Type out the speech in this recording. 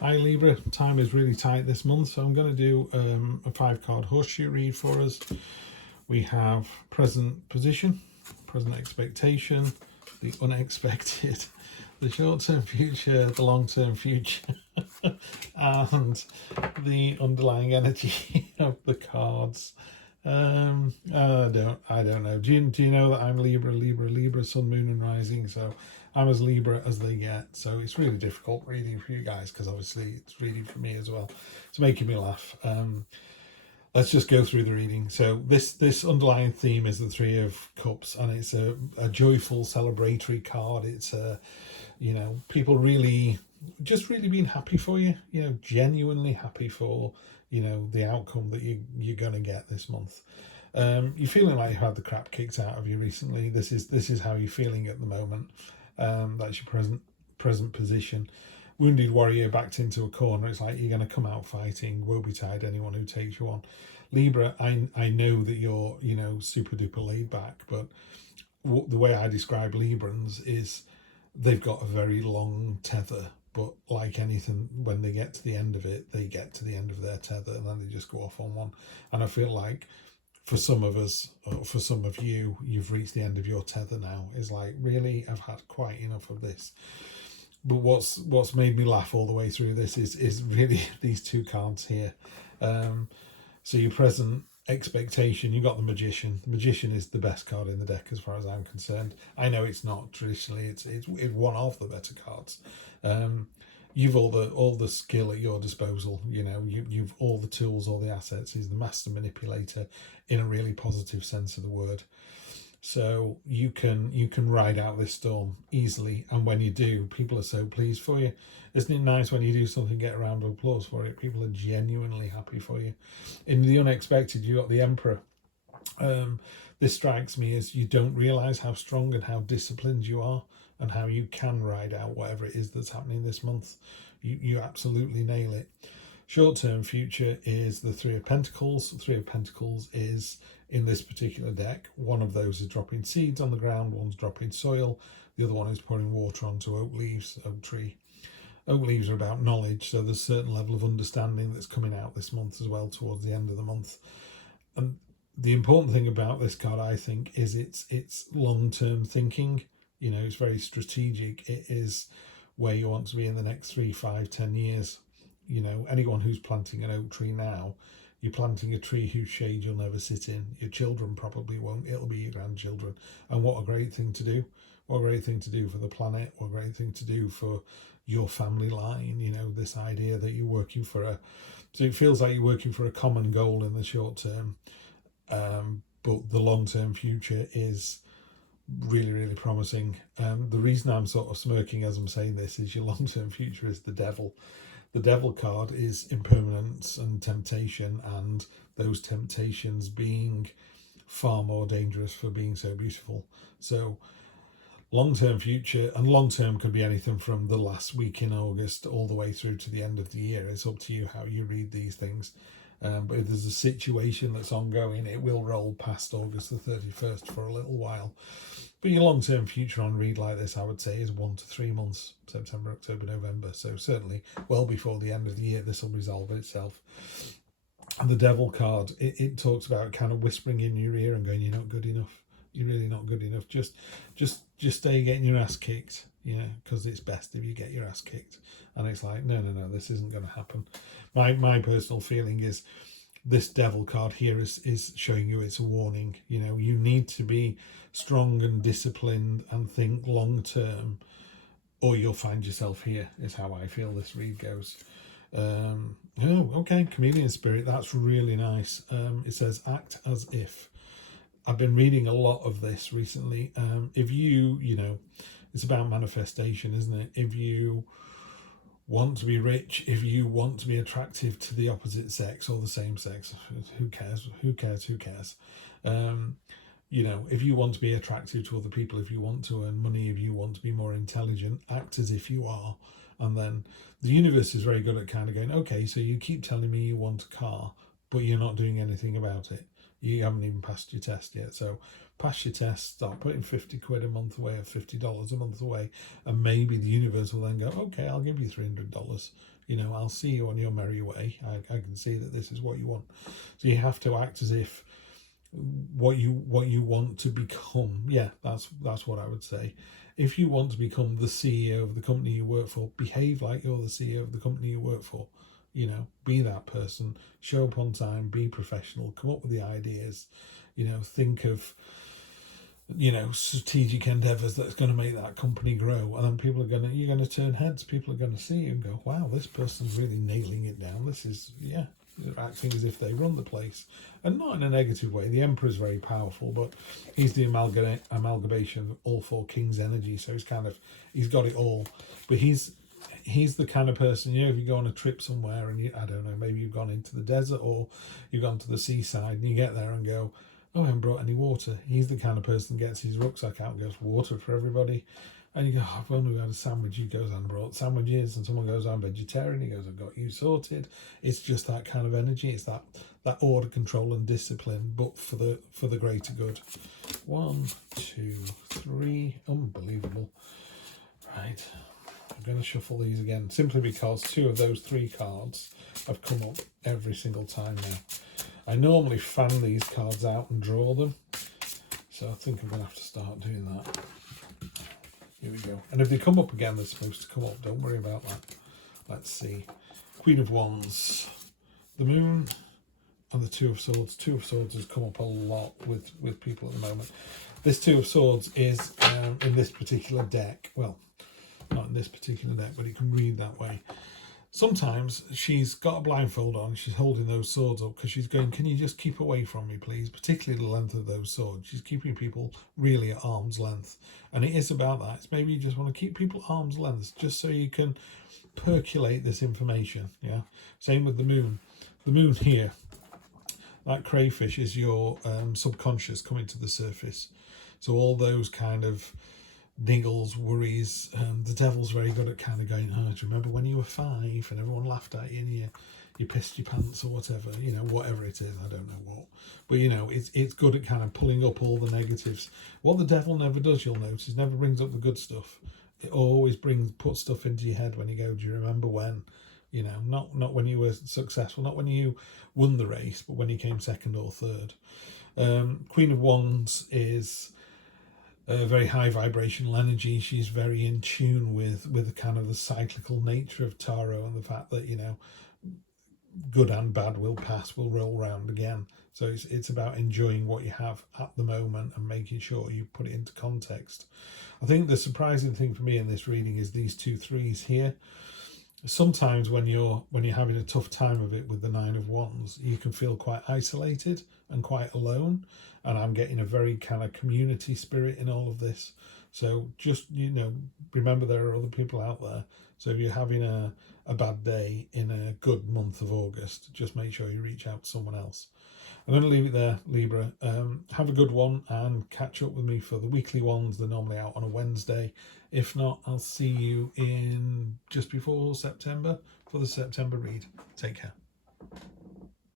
Hi Libra, time is really tight this month, so I'm going to do a 5-card horseshoe read for us. We have present position, present expectation, the unexpected, the short-term future, the long-term future, and the underlying energy of the cards. I don't know. Do you know that I'm Libra, Sun, Moon, and Rising? So I'm as Libra as they get. So it's really difficult reading for you guys because obviously it's reading for me as well. It's making me laugh. Let's just go through the reading. So this underlying theme is the Three of Cups, and it's a joyful, celebratory card. It's people really being happy for you. Genuinely happy for the outcome that you're going to get this month. You're feeling like you've had the crap kicked out of you recently. This is how you're feeling at the moment. That's your present position. Wounded warrior backed into a corner. It's like you're going to come out fighting. Woe betide anyone who takes you on. Libra, I know that you're super duper laid back, but the way I describe Librans is they've got a very long tether, but like anything, when they get to the end of it, they get to the end of their tether and then they just go off on one. And I feel like for some of us, or for some of you, you've reached the end of your tether now. It's like, really, I've had quite enough of this. But what's made me laugh all the way through this is really these two cards here. So your present expectation, you got the Magician. The Magician is the best card in the deck as far as I'm concerned. I know it's not traditionally, it's one of the better cards. You've all the skill at your disposal. You've all the tools, all the assets. He's the master manipulator in a really positive sense of the word. So you can ride out this storm easily, and when you do, people are so pleased for you. Isn't it nice when you do something, get a round of applause for it? People are genuinely happy for you. In the unexpected, you got the Emperor. This strikes me as you don't realize how strong and how disciplined you are, and how you can ride out whatever it is that's happening this month. You absolutely nail it. Short-term future is the Three of Pentacles. The Three of Pentacles is, in this particular deck, one of those is dropping seeds on the ground, one's dropping soil, the other one is pouring water onto oak tree. Oak leaves are about knowledge, so there's a certain level of understanding that's coming out this month as well, towards the end of the month. And the important thing about this card, I think, is it's long-term thinking. It's very strategic. It is where you want to be in the next 3, 5, 10 years. Anyone who's planting an oak tree now, you're planting a tree whose shade you'll never sit in. Your children probably won't. It'll be your grandchildren. And what a great thing to do. What a great thing to do for the planet. What a great thing to do for your family line. This idea that you're working for so it feels like you're working for a common goal in the short term. But the long-term future is really, really promising. The reason I'm sort of smirking as I'm saying this is your long-term future is the Devil. The Devil card is impermanence and temptation, and those temptations being far more dangerous for being so beautiful. So long-term future, and long-term could be anything from the last week in August all the way through to the end of the year. It's up to you how you read these things. But if there's a situation that's ongoing, it will roll past August the 31st for a little while. But your long-term future on read like this, I would say, is 1 to 3 months, September, October, November. So certainly well before the end of the year, this will resolve itself. And the Devil card, it talks about kind of whispering in your ear and going, you're not good enough. You're really not good enough. Just stay getting your ass kicked, because it's best if you get your ass kicked. And it's like, no, this isn't going to happen. My personal feeling is this Devil card here is showing you it's a warning. You need to be strong and disciplined and think long term, or you'll find yourself here, is how I feel this read goes. Okay, Chameleon Spirit, that's really nice. It says act as if. I've been reading a lot of this recently. If it's about manifestation, isn't it? If you want to be rich, if you want to be attractive to the opposite sex or the same sex, who cares? If you want to be attractive to other people, if you want to earn money, if you want to be more intelligent, act as if you are. And then the universe is very good at kind of going, okay, so you keep telling me you want a car, but you're not doing anything about it. You haven't even passed your test yet. So pass your test, start putting 50 quid a month away or $50 a month away, and maybe the universe will then go, okay, I'll give you $300. You know, I'll see you on your merry way. I can see that this is what you want. So you have to act as if what you want to become. Yeah, that's what I would say. If you want to become the CEO of the company you work for, behave like you're the CEO of the company you work for. You know, be that person, show up on time, be professional, come up with the ideas, you know, think of, you know, strategic endeavors that's going to make that company grow. And then you're going to turn heads. People are going to see you and go, wow, this person's really nailing it down. This is, yeah, acting as if they run the place. And not in a negative way. The Emperor's very powerful, but he's the amalgamation of all four kings' energy. So he's got it all. But he's the kind of person, you know, if you go on a trip somewhere and I don't know, maybe you've gone into the desert or you've gone to the seaside and you get there and go, oh, I haven't brought any water. He's the kind of person that gets his rucksack out and goes, water for everybody. And you go, oh, I've only had a sandwich. He goes, I haven't brought sandwiches. And someone goes, I'm vegetarian. He goes, I've got you sorted. It's just that kind of energy. It's that order, control and discipline, but for the greater good. 1, 2, 3. Unbelievable. Right. I'm going to shuffle these again, simply because 2 of those 3 cards have come up every single time now. I normally fan these cards out and draw them, so I think I'm going to have to start doing that. Here we go. And if they come up again, they're supposed to come up. Don't worry about that. Let's see. Queen of Wands, the Moon, and the 2 of Swords. 2 of Swords has come up a lot with people at the moment. This 2 of Swords is in this particular deck. Well, not in this particular deck, but you can read that way. Sometimes she's got a blindfold on, she's holding those swords up because she's going, can you just keep away from me, please? Particularly the length of those swords. She's keeping people really at arm's length. And it is about that. It's maybe you just want to keep people at arm's length just so you can percolate this information. Yeah. Same with the Moon. The Moon here, that crayfish is your subconscious coming to the surface. So all those kind of niggles, worries, the devil's very good at kind of going, oh, do you remember when you were 5 and everyone laughed at you and you pissed your pants or whatever, you know, whatever it is, I don't know what, but you know, it's good at kind of pulling up all the negatives. What the devil never does, you'll notice, never brings up the good stuff. It always puts stuff into your head when you go, do you remember when? You know, not when you were successful, not when you won the race, but when you came 2nd or 3rd. Queen of Wands is a very high vibrational energy. She's very in tune with the kind of the cyclical nature of tarot and the fact that, you know, good and bad will pass, will roll round again. So it's about enjoying what you have at the moment and making sure you put it into context. I think the surprising thing for me in this reading is these 2 3s here. Sometimes when you're having a tough time of it with the 9 of Wands, you can feel quite isolated and quite alone. And I'm getting a very kind of community spirit in all of this. So just, you know, remember there are other people out there. So if you're having a bad day in a good month of August, just make sure you reach out to someone else. I'm going to leave it there, Libra. Have a good one and catch up with me for the weekly ones. They're normally out on a Wednesday. If not, I'll see you in just before September for the September read. Take care.